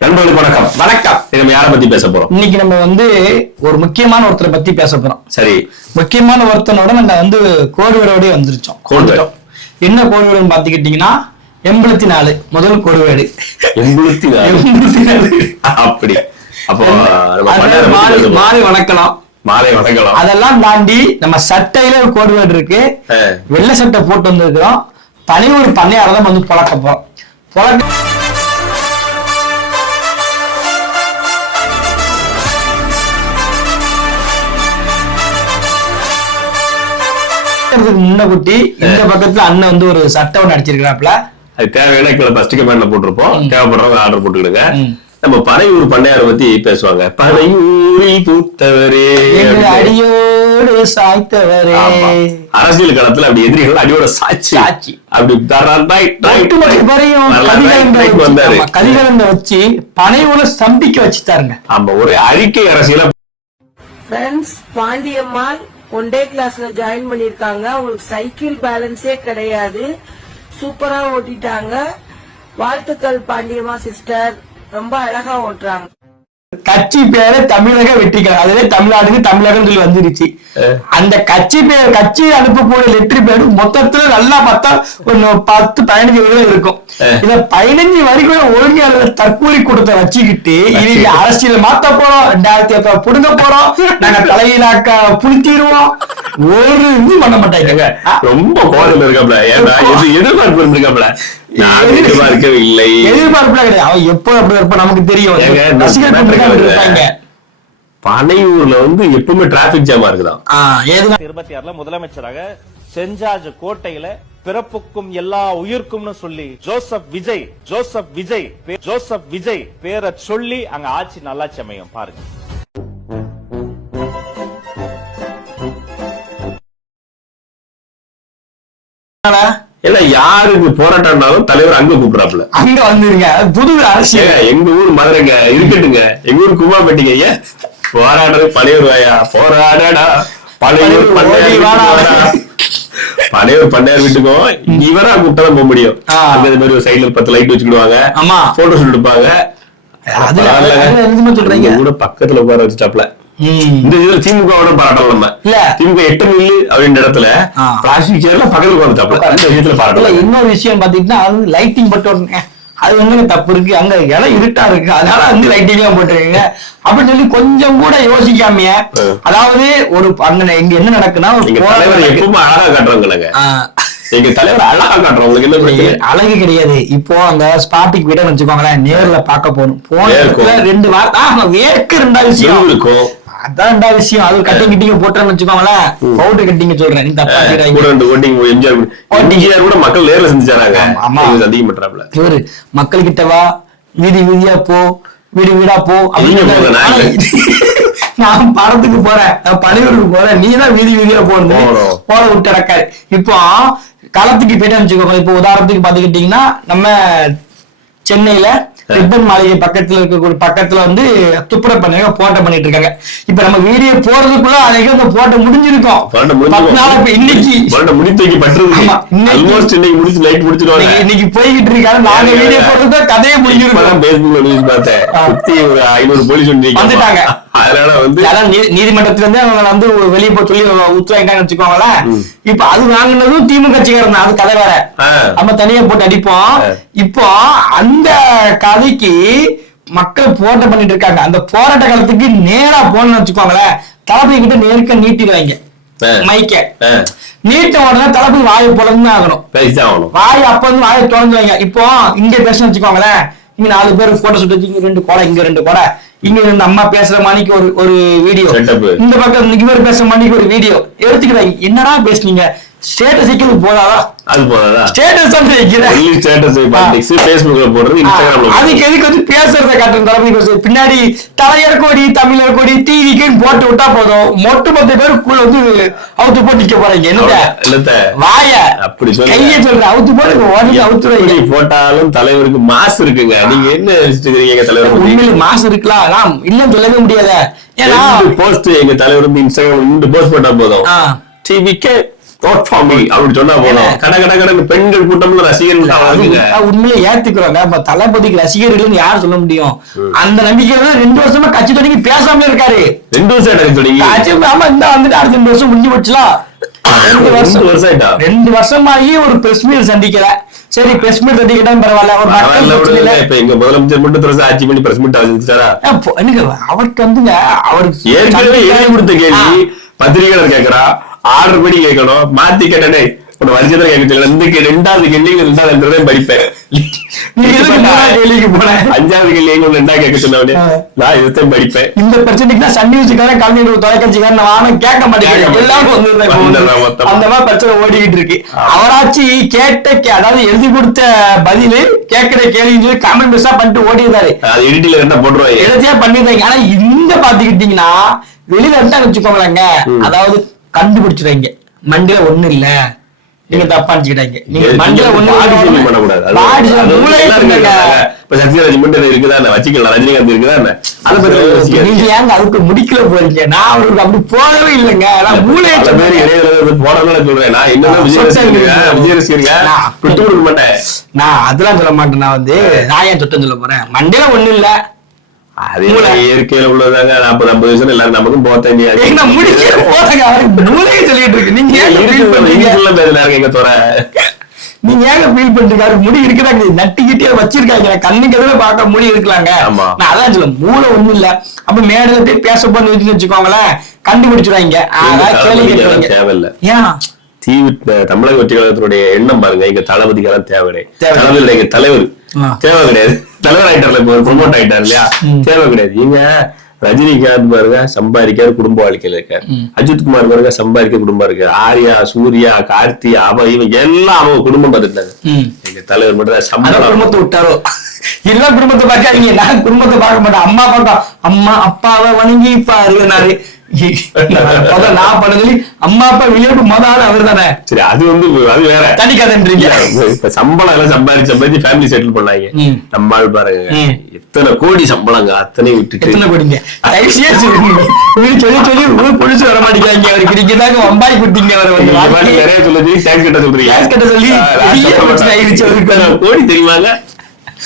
நண்பர்களுக்கு வணக்கம். வணக்கம். நம்ம யாரை பத்தி பேச போறோம்? இன்னைக்கு நம்ம ஒரு முக்கியமான ஒருத்தரை பத்தி பேச போறோம். சரி, முக்கியமான ஒருத்தனோட நம்ம கோடுவேடோட வந்துருச்சோம். கோடுவேடு என்ன கோடுவேடுன்னு பாத்துக்கிட்டீங்கன்னா 84 முதல் கோடுவேடு. 84 அப்படி. அப்போ மாலை வணக்கலாம். மாலை வணக்கலாம். அதெல்லாம் தாண்டி நம்ம சட்டையில ஒரு கோடுவேடு இருக்கு. வெள்ளை சட்டை போட்டு வந்திருக்கிறோம். ஒரு பண்ணையாரதான் வந்து பொழக்க போறோம். முன்னகுட்டி இந்த பக்கத்துல அண்ணன் வந்து ஒரு சட்டை ஒண்ணு அடிச்சிருக்கிறாப்ல. அது தேவையான ஃபர்ஸ்ட் கமெண்ட்ல போட்டிருப்போம். தேவைப்படுறவங்க ஆர்டர் போட்டுக்கிடுங்க. நம்ம பனையூர் பண்ணையார பத்தி பேசுவாங்க. பனையூரில் பூத்தவரே, அடியோடு சாய்த்தவரே. அரசியல் களத்துல அப்படி எதிரிகள் அடியோட சாட்சி அப்படி கதிகலந்த வச்சு பனையூர ஸ்தம்பிக்க வச்சுட்டாருங்க. ஆமா, ஒரு அறிக்கை அரசியல. பாண்டியம்மாள் ஒன்டே கிளாஸ்ல ஜாயின் பண்ணிருக்காங்க. அவங்களுக்கு சைக்கிள் பேலன்ஸே கிடையாது. சூப்பரா ஓட்டிட்டாங்க. வாழ்த்துக்கள் பாண்டியம்மா சிஸ்டர், ரொம்ப அழகா ஓட்டுறாங்க. கட்சி பேரு தமிழக வெற்றிகள், அதுவே தமிழ்நாடுக்கு தமிழகம் சொல்லி வந்துருச்சு. அந்த கட்சி பேர், கட்சி அனுப்பக்கூடிய லெட்டர் பேரு மொத்தத்துல நல்லா பார்த்தா ஒரு 10-15 வரைக்கும் இருக்கும். இத 15 வரைக்கும் ஒழுங்கு தற்கூலி கூட்டத்தை வச்சுக்கிட்டு இன்னைக்கு அரசியல் மாத்த போறோம், 2000 புடுங்க போறோம், நாங்க தலையிலாக்க புடித்திடுவோம், ஒரு இது பண்ண மாட்டாங்க. ரொம்ப கோபத்துல இருக்காப்ல. எதிர்பார்ப்பு இருந்திருக்காப்ல. எதிர்பார்க்கவில்லை. எதிர்பார்ப்புல கிடையாது. அவன் எப்போ அப்படி இருப்ப நமக்கு தெரியும். பனையூர்ல வந்து எப்பவுமே டிராபிக் ஜாமா இருக்குதான். 26 முதலமைச்சராக செஞ்சார்ஜ் கோட்டையில பிறப்புக்கும் எல்லா உயிர்க்கும்னு சொல்லி ஜோசப் விஜய் பேரை சொல்லி அங்க ஆட்சி நல்லாட்சி அமையும் பாருங்க. இல்ல, யாருக்கு போராட்டம்னாலும் தலைவர் அங்க கூப்பிடுறாப்புல. அங்க வந்துருங்க. புது அரசியல். எங்க ஊர் மதுரைங்க இருக்கட்டுங்க. எங்க ஊர் குமாம்பட்டிங்க. ஏன் போராடுறது? பனையூர் வாயா போராடா. பனையூர் பண்ணையார் வீட்டுக்கும் இவரா கூப்பிட்டாதான் போக முடியும். அந்த மாதிரி ஒரு சைடுல 10 லைட் வச்சுக்கிடுவாங்க. ஆமா, போட்டோ ஷூட் எடுப்பாங்க. கூட பக்கத்துல உட்கார வச்சுட்டாப்ல. இந்த இதுல திமுகவோட பாராட்டலாம். நம்ம இல்ல திமுக 8 மில்லு அப்படின்ற இடத்துல பிளாஸ்டிக் சேர்ல பக்கத்துல உட்காந்துட்டாப்ல. இந்த விஷயத்துல பாராட்டலாம். இன்னொரு விஷயம் பாத்தீங்கன்னா அது லைட்டிங் போட்டு அது வந்து தப்பு இருக்கு. அங்க இடம் இருட்டா இருக்கு, அதனால வந்து லைட்டிங்கா போட்டுருக்கீங்க அப்படின்னு சொல்லி கொஞ்சம் கூட யோசிக்காமைய, அதாவது ஒரு அண்ணன் இங்க என்ன நடக்குன்னா எப்பவுமே அழகா காட்டுறாங்க. எங்க தலைவர் அழகா காட்டுறோம். உங்களுக்கு என்ன பிரச்சனை? அழகு கிடையாது. இப்போ அந்த ஸ்பாட்டுக்கு விட வச்சுக்கோங்களேன், நேர்ல பாக்க போகணும். போன 2 வாரம் வேர்க்கு 2 விஷயம் இருக்கும். அதான் 2 விஷயம். அது கட்டிங் கிட்டிங்க போட்டோன்னு வச்சுக்கோங்களேன். பவுடர் கட்டிங்க சொல்றேன். கூட மக்கள் நேர்ல செஞ்சாங்க. அதிகம் பண்றாப்ல. இவரு மக்கள் கிட்ட வா, வீதி வீதியா போ, வீடு வீடா போ அப்படின்னு. நான் படத்துக்கு போறேன், பனையூருக்கு போறேன், நீதான் வீதி வீதியா போகணும் போட விட்டு நடக்காது. இப்போ களத்துக்கு போயிட்டு வச்சுக்கோங்க. இப்போ உதாரணத்துக்கு பாத்துக்கிட்டீங்கன்னா நம்ம சென்னையில ரிப்பன் மாளிகை பக்கத்துல வந்து துப்புரவு பண்ண போட்டோ பண்ணிட்டு இருக்காங்க. இப்ப நம்ம வீடியோ போறதுக்குள்ள அதிகம் போட்டோ முடிஞ்சிருக்கோம். இன்னைக்கு போய்கிட்டு இருக்காங்க. நாங்க வீடியோ போறது கதையை முடிஞ்சிருக்கோம். வந்துட்டாங்க. அதனால வந்து நீதிமன்றத்துல இருந்து அவங்க வந்து வெளியே போய் சொல்லி உத்தரவாயிட்டாங்கன்னு வச்சுக்கோங்களேன். இப்ப அது வாங்கினதும் திமுக கட்சிக்காரன், அது கதை வேற. நம்ம தனியா போட்டு அடிப்போம். இப்போ அந்த கதைக்கு மக்கள் போராட்டம் பண்ணிட்டு இருக்காங்க. அந்த போராட்ட காலத்துக்கு நேரா போனோம்னு வச்சுக்கோங்களேன், தளபதி கிட்ட நேருக்க நீட்டிடுவாங்க மைக்க. நீட்ட உடனே தளபதி வாயை பொழந்து ஆகணும். வாய் அப்ப வந்து வாயை திறந்துவாங்க. இப்போ இங்க பேசணும் வச்சுக்கோங்களேன், இங்க 4 பேர் போட்டோ ஷூட் வச்சு, இங்க 2 கோடை, இங்க 2 கோடை, இங்க இருந்து அம்மா பேசுற மணிக்கு ஒரு வீடியோ, இந்த பக்கம் இவர் பேசுற மணிக்கு ஒரு வீடியோ எடுத்துக்கிறாங்க. என்னடா பேசுனீங்க? ஸ்டேட்டஸ் வைக்கிறது போதாதா? அது போதாதா? ஸ்டேட்டஸ் வந்து அதுக்கு எதுக்கு வந்து பேசுறத காட்டுறது? பின்னாடி தலையர் கோடி, தமிழர் கோடி, டிவிக்குன்னு போட்டு விட்டா போதும். மொத்த பேருக்குள்ள வந்து அவுத்து போட்டு நிக்க போறாங்க. என்னத்த வாய அப்படி கைய சொல்ற அவுத்து போட்டு அவுத்து போட்டாலும் தலைவருக்கு மாசு இருக்குங்க. நீங்க என்ன தலைவர் உண்மையில மாசு இருக்கலாம், இல்லன்னு சொல்லவே முடியாத. ஏன்னா போஸ்ட் எங்க தலைவர் வந்து இன்ஸ்டாகிராம் போஸ்ட் போட்டா போதும், டிவிக்கு அப்படி சொன்னா போதும். கடை பெண்கள் கூட்டம்ல ரசிகர்கள் உண்மையிலே ஏத்துக்கிறாங்க. அப்ப தளபதிக்கு ரசிகர்கள் யாரும் சொல்ல முடியும்? அந்த நம்பிக்கையில 2 வருஷமா கட்சி தொடங்கி பேசாமலே இருக்காரு. 2 வருஷம் தொடங்கி ஆமா, இந்த வந்துட்டு அடுத்த 2 வருஷம் முடிஞ்சு போச்சுலாம். 2 வருஷமாகி ஒரு பிரஸ் மீட் சந்திக்கல. சரி, பிரஸ் மீட் சந்திக்கிட்டா பரவாயில்ல. இப்ப எங்க முதலமைச்சர் மட்டும் ஆட்சி பண்ணி பிரஸ் மீட் வச்சிருக்காரா? அவருக்கு வந்துங்க, அவருக்கு ஏற்கனவே எழுதி கொடுத்த கேள்வி பத்திரிகையாளர் கேட்கறா, ஆர்டர் படி கேட்கணும், மாத்தி கேட்டனே ஒரு வருஷத்துல கேட்கல. இந்த 2வது கேள்வி 2வது படிப்பேன். கேள்விக்கு போனேன், 5வது கேள்வி 2 கேட்க சொன்னவனே நான் இதைத்தான் படிப்பேன். இந்த பிரச்சனைக்கு தான் சன் நியூஸுக்காரன், கலைஞர் தொலைக்காட்சிக்காரன் நானும் கேட்க மாட்டேங்கிறேன். எல்லாரும் அந்த மாதிரி பிரச்சனை ஓடிக்கிட்டு இருக்கு. அவராட்சி கேட்ட, அதாவது எழுதி கொடுத்த பதிலு கேட்கிற கேள்வி கமெண்ட் பெருசா பண்ணிட்டு ஓடிதாரு. அது எடிட்டில என்ன போட்டுருவாங்க, எழுதியா பண்ணிருந்தாங்க. ஆனா இந்த பாத்துக்கிட்டீங்கன்னா வெளியில இருந்தா வச்சுக்கோங்களேங்க, அதாவது கண்டுபிடிச்சிருவாங்க மண்டில ஒண்ணு இல்ல, நீங்க தப்பா நினைச்சுக்கிட்டாங்க. நீங்க மண்டில ஒண்ணு பண்ணக்கூடாது. சத்யராஜ் மட்டும் இருக்குதா வச்சுக்கலாம், ரஜினிகாந்த் இருக்குதா, அதை பத்தி நீங்க ஏங்க அதுக்கு முடிக்கல போறீங்க? நான் அவருக்கு அப்படி போகவே இல்லைங்க. நான் மூளையை போனதுனால சொல்றேன். நான் என்ன விஜய் விட்டு கொடுக்க மாட்டேன். நான் அதெல்லாம் சொல்ல மாட்டேன். நான் நான் ஏன் சொட்டம் சொல்ல போறேன்? மண்டில ஒண்ணு இல்ல, இயற்கையில உள்ளதாங்க. 40-50 வயசுல எல்லாரும் நமக்கும் போத்தேன் மூளையை சொல்லிட்டு இருக்கு. நீங்க எங்க தோற நீங்க ஏங்க ஃபீல் பண்றீங்க? முடி இருக்குதாங்க, நட்டிக்கிட்டே வச்சிருக்காங்க, கண்ணுக்கு எதுவும் பார்க்க முடி இருக்கலாங்க. நான் அதான் சொல்ல, மூளை ஒண்ணும் இல்ல. அப்ப மேடல போய் பேச போன்னு வச்சுக்கோங்களேன், கண்டுபிடிச்சிருவாங்க. தேவையில்லை. ஏன் தமிழக வெற்றி கழகத்தினுடைய எண்ணம் பாருங்க, எங்க தளபதிக்கெல்லாம் தேவை கிடையாது. தளபதி எங்க தலைவர் தேவை கிடையாது. தலைவர் ஆயிட்டார்ல, இப்ப ப்ரொமோட் ஆயிட்டார் இல்லையா, தேவை கிடையாது. நீங்க ரஜினிகாந்த் பாருங்க சம்பாதிக்காத குடும்ப வாழ்க்கையில இருக்காரு. அஜித்குமார் பாருங்க சம்பாதிக்க குடும்பம் இருக்காரு. ஆர்யா, சூர்யா, கார்த்தி, இவங்க எல்லாம் அவங்க குடும்பம் பார்த்துட்டாங்க. எங்க தலைவர் மட்டும் தான் சம்பளம் குடும்பத்தை விட்டாரோ. எல்லா குடும்பத்தை பார்க்காதீங்க, நான் குடும்பத்தை பார்க்க மாட்டேன். அம்மா பார்க்க, அம்மா அப்பாவை வணங்கி பாரு. நான் பண்ணது அம்மா அப்பா விளையாட்டு முதல் அவர் தானே. சரி, அது அது வேற தனிக்காதன்றீங்க. இப்ப சம்பளம் எல்லாம் சம்பாதிச்சு ஃபேமிலி செட்டில் பண்ணாங்க. நம்மால் பாருங்க எத்தனை கோடி சம்பளங்க, அத்தனை விட்டுட்டு எத்தனை கோடிங்க சொல்லி சொல்லி பொழிச்சு வர மாட்டேங்கிறாங்க. அவருக்கு நீங்க தாங்க வம்பாய் குட்டிங்க. அவர் நிறைய சொல்லி டேக்ஸ் கட்ட சொல்றீங்க, டேக்ஸ் கட்ட சொல்லி கோடி தெரியுமாங்க?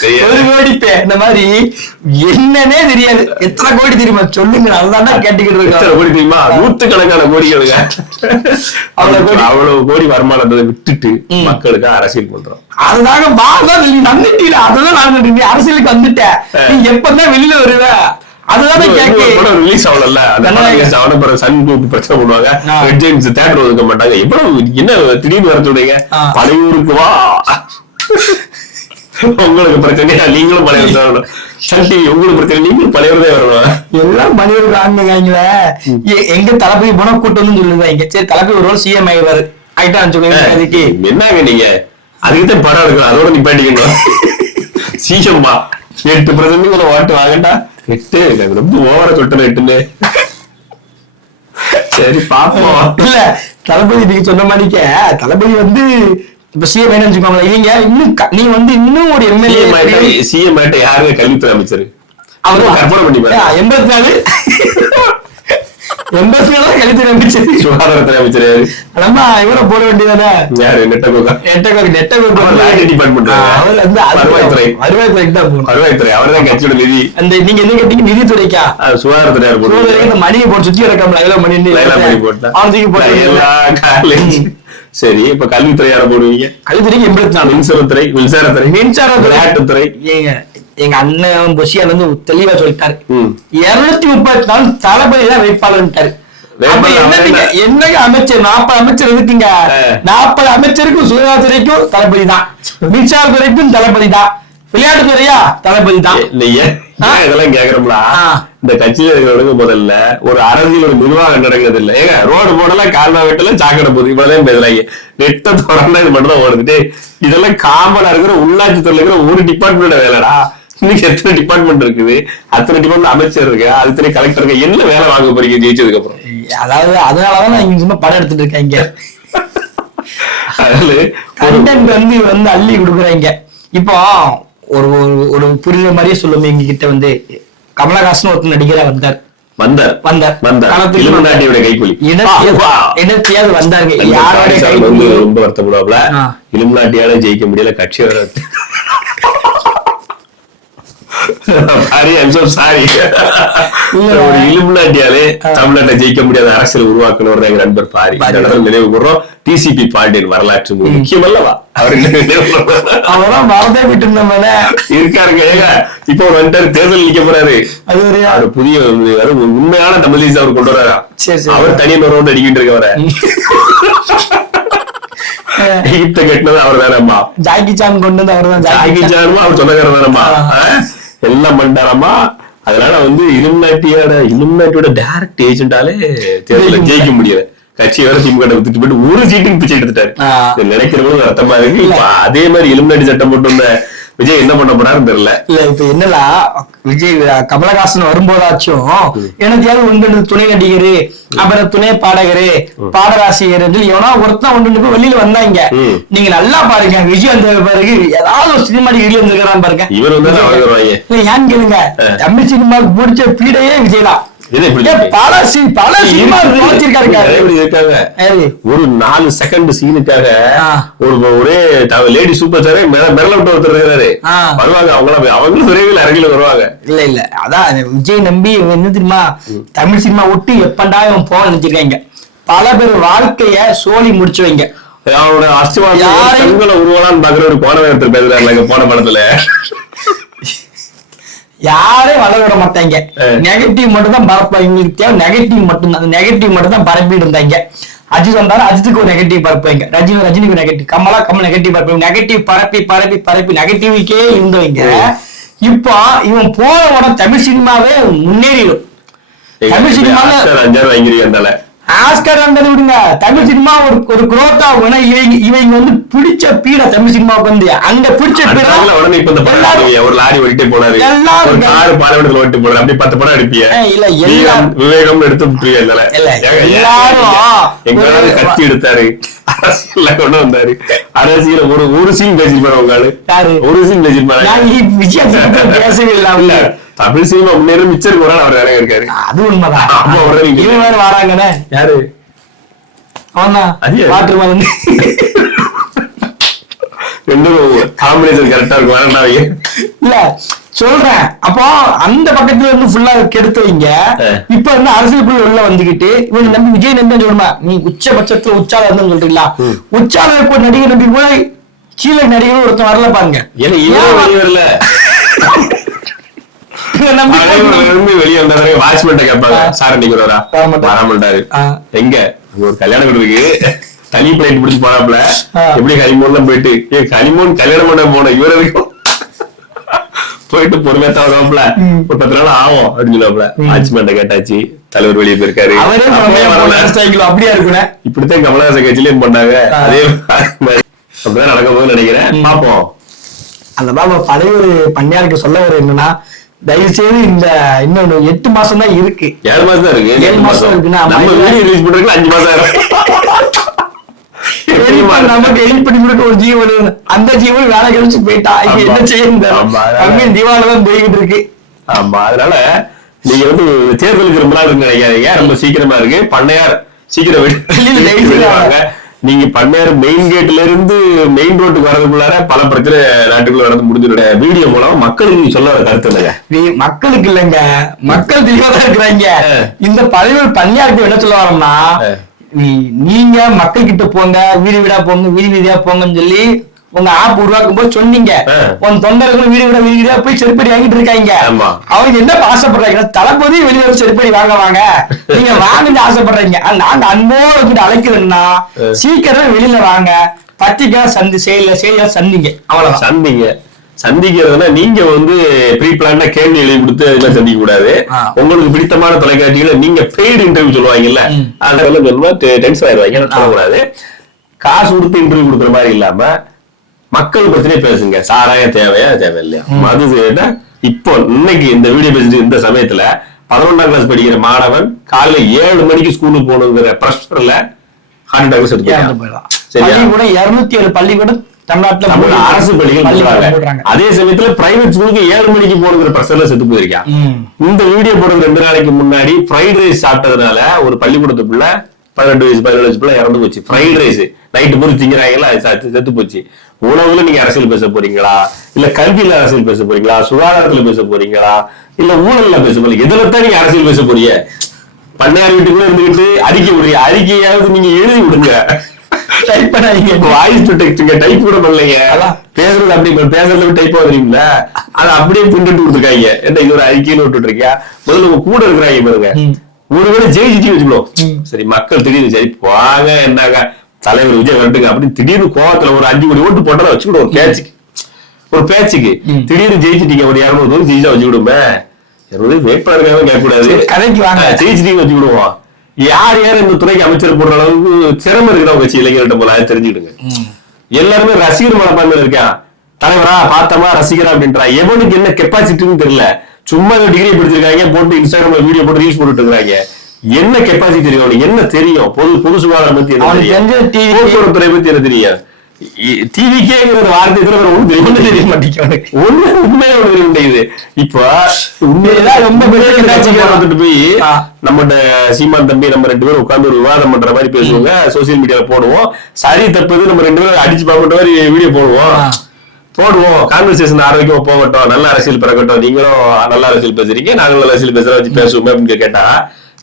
1 கோடி இந்த மாதிரி என்னன்னே தெரியாது. எத்தனை கோடி தெரியுமா சொல்லுங்க, அதுதான் கேட்டுக்கிட்டு இருக்கு. எத்தனை கோடி தெரியுமா? 100கணக்கான கோடிகளுங்க. அவ்வளவு கோடி வருமானத்தை விட்டுட்டு மக்களுக்கு அரசியல் பண்றோம். அதுதாங்க வந்துட்டீங்க. அதுதான் நான் அரசியலுக்கு வந்துட்டேன். நீ எப்பதான் வெளியில வருவ? அதுதான் ரிலீஸ் ஆகல. சன் குரூப் பிரச்சனை பண்ணுவாங்க, ரெட் ஜெயிம்ஸ் தியேட்டர் ஒதுக்க மாட்டாங்க. எவ்வளவு என்ன திடீர்னு வர சொல்றீங்க? பழையூருக்கு வா, உங்களுக்கு பிரச்சனையா நீங்களும் பழைய சக்தி, உங்களுக்கு பிரச்சனை நீங்களும் பழையவரதே வரணும். எல்லாம் பழையவங்க. எங்க தளபதி போனா கூட்டம்னு சொல்லுவாங்க. சரி, தளபதி ஒரு சிஎம் ஆயிடுவாரு ஆயிட்டா என்னங்க நீங்க அதுக்குதான் படம் எடுக்கணும். அதோட நிப்பாட்டிக்கணும். சிஎம்மா 8% ஓட்டு வாங்கண்டா. 8 ரொம்ப ஓவர சொட்டு 8ன்னு. சரி பாப்போம். இல்ல தளபதி நீங்க சொன்ன மாதிரிக்க தளபதி இப்ப சிஎம் என்ன வச்சுக்கோங்க. இவங்க இன்னும் நீ இன்னும் ஒரு எம்எல்ஏ சிஎம் யாருங்க கல்வித்துறை அமைச்சர் அவரு கற்பனை பண்ணி 84 கல்வித்துறை அமைச்சர், சுகாதாரத்துறை அமைச்சர் நம்ம இவரை போட வேண்டியதானே. யாரு வருவாய்த்துறை அவர் தான் கட்சியோட நிதி. அந்த நீங்க என்ன கேட்டீங்க? நிதித்துறைக்கா? சுகாதாரத்துறை மணியை போட்டு சுத்தி இருக்காமல மணி போட்டு. சரி, இப்ப கல்வித்துறை யார போடுவீங்க? கல்வித்துறைக்கு 84. மின்சாரத்துறை விளையாட்டுத்துறை எங்க அண்ணன் பொசியான் தெளிவா சொல்லிட்டாரு. 234 தளபதி தான் வேட்பாளர். என்னங்க அமைச்சர் 40 அமைச்சர் இருக்குங்க. 40 அமைச்சருக்கும் சுகாதாரத்துறைக்கும் தளபதி தான், மின்சாரத்துறைக்கும் தளபதி தான், விளையாட்டுத்துறையா தளபதி தான். இதெல்லாம் கேக்குறோம்ல, இந்த கட்சியில இருக்கிறவங்க முதல்ல ஒரு அரசியல் ஒரு நிர்வாகம் நடக்கிறது இல்ல. ஏங்க ரோடு போடல, கால்வா வெட்டல, சாக்கடை போகுது, இவ்வளவுதான் பேசுறாங்க. நெட்ட தொடர்ந்தா இது மட்டும் தான் ஓடுது. இதெல்லாம் காமனா இருக்கிற உள்ளாட்சி துறையில இருக்கிற ஒரு டிபார்ட்மெண்ட் வேலைடா. இன்னைக்கு எத்தனை டிபார்ட்மெண்ட் இருக்குது, அத்தனை டிபார்ட்மெண்ட் அமைச்சர் இருக்கு, அத்தனை கலெக்டர் இருக்கு. என்ன வேலை வாங்க போறீங்க ஜெயிச்சதுக்கு அப்புறம்? அதாவது அதனாலதான் நான் இங்க சும்மா படம் எடுத்துட்டு இருக்கேன். இங்க கண்டென்ட் அள்ளி கொடுக்குறாங்க. இப்போ ஒரு ஒரு புரியுற மாதிரியே சொல்லுங்க. எங்க கிட்ட கமலஹாசன் ஒருத்தர் நடிகரா வந்தார். இலுமினாட்டியோட கைக்கூலி என்னத்தையாவது வந்தாங்க. யாரோட ரொம்ப வருத்தப்படுவாப்ல, இலுமினாட்டியால ஜெயிக்க முடியல, கட்சி வர இலுமினாட்டியாலே தமிழ்நாட்டை ஜெயிக்க முடியாத அரசியல் உருவாக்கணும் எங்க நண்பர் பாரி நினைவு கூறோம். டிசிபி பாண்டியன் வரலாற்று முக்கியம் அல்லவா, அவரெல்லாம் மறந்தே விட்டு இருக்காருங்க. ஏங்க இப்ப ஒரு வந்துட்டாரு, தேர்தல் நிக்க போறாரு, அது புதிய உண்மையான தமிழ் தேசியம் அவர் கொண்டு வர்றாரா, அவர் தனியாக ஒரு ரவுண்ட் அடிக்கிட்டு இருக்க வர ஈத்த கட்டினது அவர் தானம்மா, ஜாக்கி சான் கொண்டு வந்து அவர் தான், ஜாக்கி சானுமா அவர் சொந்தக்காரர் தானம்மா, எல்லாம் பண்ணிட்டாரம்மா. அதனால இலுமினாட்டியோட டைரக்ட் ஏஜென்டாலே தேர்தலில் ஜெயிக்க முடியல. கட்சி வர திமுக வித்துட்டு போயிட்டு ஒரு சீட்டுக்கு பிச்சை எடுத்துட்டாரு. நினைக்கிறவங்க அர்த்தமா இருக்கு. அதே மாதிரி இலுமினாட்டி சட்டம் போட்டு வந்த விஜய் என்ன பண்ண போறாருன்னு தெரியல. இல்ல இப்ப என்னன்னா விஜய் கமலஹாசன் வரும்போதாச்சும் எனக்கையாவது ஒன்று துணை நடிகரு, அப்புறம் துணை பாடகரு, பாடராசிரியர் எவனா ஒருத்தன் ஒன்று வெளியில வந்தாங்க. நீங்க நல்லா பாருங்க, விஜய் வந்த பிறகு ஏதாவது ஒரு சினிமா வெளியே வந்துருக்கான்னு பாருங்க. இவர் வந்து ஏன்னு கேளுங்க, தமிழ் சினிமாவுக்கு பிடிச்ச பீடையே விஜய்லாம். பல சினிமா இருக்காங்க. ஒரு 4 செகண்ட் சீனுக்காக ஒரே லேடி சூப்பர் ஸ்டாரே மிரள விட்டு ஒருத்தர் இருக்காரு, வருவாங்க. அவங்களும் விரைவில் அரங்கில வருவாங்க. இல்ல அதான் விஜய் நம்பி என்ன தெரியுமா, தமிழ் சினிமா விட்டு எப்பண்டா இவன் போக நினைச்சிருக்காங்க. பல பேர் வாழ்க்கைய சோழி முடிச்சு வைங்க. அவனோட அஸ்திவாரங்களை உருவலான்னு பாக்குற ஒரு போன இடத்துல பேசுறாங்க. போன படத்துல யாரையும் வளர விட மாட்டாங்க, நெகட்டிவ் மட்டும் தான் பரப்பாங்க. எங்களுக்கு தேவை நெகட்டிவ் மட்டும் தான், நெகட்டிவ் மட்டும் தான் பரப்பிட்டு இருந்தாங்க. அஜித் வந்தாலும் அஜித்துக்கு ஒரு நெகட்டிவ் பரப்புவாங்க, ரஜினிக்கு நெகட்டிவ், கமல் நெகட்டிவ் பரப்புவாங்க. நெகட்டிவ் பரப்பி நெகட்டிவ்க்கே இருந்தவங்க இப்போ இவன் போன உடனே தமிழ் சினிமாவே முன்னேறிடும். தமிழ் சினிமால 5,000 வாங்கிருக்காண்டால ஆஸ்கர் வந்தது விடுங்க, தமிழ் சினிமா ஒரு குரோத் ஆகும். இவங்க வந்து பிடிச்ச பீட தமிழ் சினிமாவுக்கு வந்து அங்க பிடிச்ச பீட உடனே இப்ப இந்த ஒரு லாரி ஓட்டிட்டே போனாரு, ஒரு கார் பாலைவனத்துல ஓட்டி போனாரு, அப்படி 10 படம் அடிப்பிய. இல்ல எல்லாரும் விவேகம் எடுத்து எல்லாரும் எங்களால கத்தி எடுத்தாரு, கொண்டு வந்தாரு. அரசியல ஒரு சீன் பேசிருப்பாரு. உங்க ஒரு சீன் பேசிருப்பாரு. பேசவே இல்லாம தமிழ் சினிமா முன்னேற மிச்சருக்கு ஒரு அவர் வேற இருக்காரு. அது உண்மைதான். இவன் வேற வராங்கன்னு யாரு காம்பினேஷன் கரெக்டா இருக்கும். வேறண்டா இல்ல சொல்றேன். அப்போ அந்த பக்கத்துல இருந்து ஃபுல்லா கெடுத்து வைங்க. இப்ப வந்து அரசியல் புள்ளி உள்ள வந்துகிட்டு இவன் நம்பி விஜய் நம்பி சொல்லுமா, நீ உச்சபட்சத்துல உச்சால இருந்து சொல்றீங்களா, உச்சால இப்போ நடிகர் நம்பி போய் கீழே நடிகர் ஒருத்தன் வரல பாருங்க. வரல வெளியே வந்தாரு, வாட்ச்மேன் கேட்பாங்க, சார் அன்னைக்கு வராமட்டாரு. எங்க ஒரு கல்யாணம் இருக்கு, தனி பிளைட் பிடிச்சு போறாப்ல, எப்படி ஹனிமூன் போயிட்டு ஹனிமூன் கல்யாணம் பண்ண போன இவரு வரைக்கும் போயிட்டு பொறுமையா தான் வருவாப்ல, ஒரு 10 நாள் ஆகும் அப்படின்னு சொல்லாப்ல. வாட்ச்மேன் கேட்டாச்சு, தலைவர் வெளியே போயிருக்காரு. அப்படியா இருக்கு, இப்படித்தான் கமலஹாசன் கட்சியிலயும் பண்ணாங்க. அதே மாதிரி அப்படிதான் நடக்க போகுதுன்னு நினைக்கிறேன். பாப்போம். அந்த பாபா பழைய ஒரு பண்ணையாருக்கு சொல்ல வர என்னன்னா, தயவு செய்து இந்த இன்னொன்னு 8 மாசம் தான் இருக்கு. 7 மாசம் தான் இருக்கு. 7 மாசம் இருக்குன்னா ரிலீஸ் பண்றதுக்கு 5 மாசம் நமக்கு எடிட் பண்ணி கொடுக்க ஒரு ஜீவன், அந்த ஜீவன் வேலை கழிச்சு போயிட்டா என்ன செய்ய தீபாவளிதான் போய்கிட்டு இருக்கு. ஆமா, அதனால நீங்க வந்து தேர்தலுக்கு ரொம்ப நாள் இருக்கு நினைக்காதீங்க, ரொம்ப சீக்கிரமா இருக்கு. பண்ணையார் சீக்கிரம் நீங்க பண்ணையார் மெயின் கேட்ல இருந்து மெயின் ரோட்டுக்கு வரதுக்குள்ளார பல பிரச்சனை நாட்டுக்குள்ள நடந்து முடிஞ்சிருக்க. வீடியோ மூலம் மக்களுக்கு சொல்ல கருத்து இல்லைங்க, மக்களுக்கு இல்லைங்க, மக்கள் தெளிவாதான் இருக்கிறாங்க. இந்த பழைய பண்ணையாருக்கு என்ன சொல்ல வரோம்னா, நீங்க மக்கள் கிட்ட போங்க, வீடு வீடா போங்க, வீதி வீதியா போங்கன்னு சொல்லி உங்க ஆப் உருவாக்கும் போது சொன்னீங்க. உன் தொண்டர்கள் வீடு வீடா போய் செருப்படி வாங்கிட்டு இருக்காங்க. அவங்க என்ன ஆசைப்படுறாங்க, தளபதி வெளியே செருப்படி வாங்க நீங்க வாங்கன்னு ஆசைப்படுறீங்க. நாங்க அன்போடு கிட்ட அழைக்கிறோம்னா சீக்கிரம் வெளியில வாங்க, பத்திரிக்கை செய்தியா சந்திங்க, அவ்வளவுதான். சந்திக்கிறதுனா நீங்க வந்து ப்ரீ பிளான்டா கேள்வி எழுதி கொடுத்து அதெல்லாம் சந்திக்க கூடாது. உங்களுக்கு பிடித்தமான தொலைக்காட்சிகளை நீங்க பெய்டு இன்டர்வியூ சொல்லுவாங்கல்ல, அதெல்லாம் சொல்லுவா டென்ஷன் ஆயிடுவாங்க. சொல்லக்கூடாது. காசு கொடுத்து இன்டர்வியூ கொடுக்குற மாதிரி இல்லாம மக்கள் பத்தினே பேசுங்க. சாராயம் தேவையா தேவையில்லையா, மது தேவையா. இப்போ இன்னைக்கு இந்த வீடியோ பேசிட்டு இந்த சமயத்துல 11ஆம் கிளாஸ் படிக்கிற மாணவன் காலையில 7 மணிக்கு ஸ்கூலுக்கு போகணுங்கிற பிரஷர்ல ஹார்ட் அட்டாக் செத்து போயிடலாம். சரியா, 207 பள்ளிக்கூடம் தமிழ்நாட்டுல அரசு பள்ளிகள் போடுறாங்க. அதே சமயத்துல பிரைவேட் ஸ்கூலுக்கு 7 மணிக்கு போடுங்கிற பிரச்சனை செத்து போயிருக்கான். இந்த வீடியோ போடுறது 2 நாளைக்கு முன்னாடி ஃப்ரைட் ரைஸ் சாப்பிட்டதுனால ஒரு பள்ளிக்கூடத்துக்குள்ள 12 வயசு 17 வயசு பிள்ளை இறந்து போச்சு. ஃப்ரைட் ரைஸ் நைட்டு போய் திங்கிறாங்களா, செத்து போச்சு. உணவுல நீங்க அரசியல் பேச போறீங்களா, இல்ல கல்வியில அரசியல் பேச போறீங்களா, சுகாதாரத்துல பேச போறீங்களா, இல்ல ஊழல்ல பேச போறீங்க, இதுலதான் நீங்க அரசியல் பேச போறீங்க. பண்ணையார் வீட்டுக்குள்ள இருந்துகிட்டு அறிக்கை விடுறீங்க. அறிக்கையாவது நீங்க எழுதி விடுங்க, டைப் பண்ணாதீங்க. வாய்ஸ் டு டெக்ஸ்ட்ங்க டைப் கூட பண்ணலைங்க. பேசுறது அப்படி பேசுறதுல டைப் ஆகுறீங்களா, அதை அப்படியே பிரிண்ட் கொடுத்துருக்காங்க. என்ன இது ஒரு அறிக்கைன்னு விட்டுட்டு இருக்கியா? முதல்ல உங்க கூட இருக்கிறாங்க பாருங்க. ஒருவேளை ஜெயிச்சிட்டு வச்சுக்கணும். சரி, மக்கள் திடீர்னு சரி வாங்க என்னங்க தலைவர் விஜய் வரட்டுங்க அப்படின்னு திடீர்னு கோவத்துல ஒரு 5 கோடி ஓட்டு போட்டா வச்சுக்கிடும். ஒரு பேச்சுக்கு திடீர்னு ஜெயிச்சிட்டீங்க, ஒரு 200 தூரம் ஜெயிச்சா வச்சுக்கிடுமே. 200 வேட்பாளருக்காக கேட்கக்கூடாது, கதைக்கு வாங்க ஜெயிச்சிட்டீங்க வச்சுக்கிடுவோம். யார் யார் இந்த துறைக்கு அமைச்சர் போடுற அளவுக்கு திறமை இருக்கிறவங்க கட்சி இளைஞர்கிட்ட போல தெரிஞ்சுக்கிடுங்க. எல்லாருமே ரசிகர் மனப்பான்மையில இருக்கான். தலைவரா பார்த்தமா ரசிகரா அப்படின்றா. எவனுக்கு என்ன கெப்பாசிட்டின்னு தெரியல. சும்மா டிகிரி படிச்சிருக்காங்க, போட்டு இன்ஸ்டாகிராம்ல வீடியோ போட்டு ரீல்ஸ் போட்டுட்டு இருக்காங்க. என்ன கெப்பாசிட்டி தெரியும், என்ன தெரியும், பொது சுகாதாரம் பத்தி என்ன தெரியும், போக்குவரத்துறை பத்தி என்ன தெரியும், டிவிக்கேங்கிற வார்த்தை ஒண்ணு தெரிய மாட்டேங்குது. ஒண்ணு உண்மையா தெரிய மாட்டேங்குது. இப்ப உண்மையெல்லாம் ரொம்ப வந்துட்டு போய் நம்மகிட்ட சீமான் தம்பி நம்ம 2 பேரும் உட்கார்ந்து ஒரு விவாதம் பண்ற மாதிரி பேசுவாங்க, சோசியல் மீடியால போடுவோம். சரி தப்புது நம்ம 2 பேரும் அடிச்சு பாப்பட்ட மாதிரி வீடியோ போடுவோம். கான்வர்சேஷன் ஆரோக்கியமா போகட்டும், நல்ல அரசியல் பிறக்கட்டும், நீங்களும் நல்ல அரசியல் பேசுறீங்க, நாங்களும் நல்ல அரசியல் வச்சு பேசுவோம் அப்படின்னு கேட்டா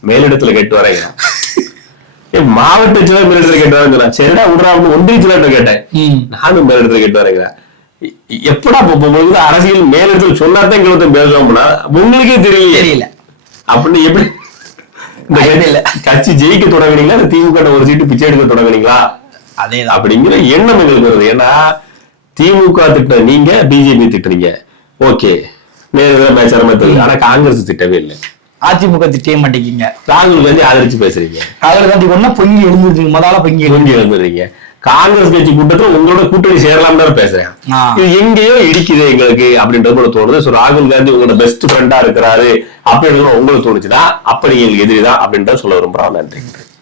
மேலிடத்துல கேட்டு வரேங்க. மாவட்ட செயலர் மேலிடத்துல கேட்டு வரேன். சரிடா விடுறா அப்படின்னு ஒன்றிய செயலர் கேட்டேன். நானும் மேலிடத்துல கேட்டு வரேங்க. எப்படா உங்களுக்கு அரசியல் மேலிடத்துல சொன்னாதான் எங்களுக்கு பேசுவோம்னா உங்களுக்கே தெரியல அப்படின்னு எப்படி கட்சி ஜெயிக்க தொடங்குனீங்களா, திமுக ஒரு சீட்டு பிச்சை எடுக்க தொடங்குனீங்களா, அதே அப்படிங்கிற எண்ணம் எங்களுக்கு வருது. ஏன்னா திமுக திட்ட நீங்க, பிஜேபி திட்டுறீங்க, ஓகே நேரடியா பேசுற தெரியும். ஆனா காங்கிரஸ் திட்டவே இல்லை, அதிமுக திட்டவே மாட்டேங்க. ராகுல் காந்தி ஆதரிச்சு பேசுறீங்க. ராகுல் காந்தி ஒண்ணா பொங்கி எழுந்துருங்க, முதல்ல பொங்கி எழுந்துறீங்க. காங்கிரஸ் கட்சி கூட்டத்துல உங்களோட கூட்டணி சேரலாம்னு பேசுறேன். இது எங்கேயோ இடிக்குது எங்களுக்கு அப்படின்றது கூட தோணுது. ராகுல் காந்தி உங்களோட பெஸ்ட் ஃப்ரெண்டா இருக்கிறாரு அப்படின்னு உங்களுக்கு தோணுச்சுன்னா அப்ப நீங்க எதிரிதான் அப்படின்றத சொல்ல விரும்புறோம். நன்றி.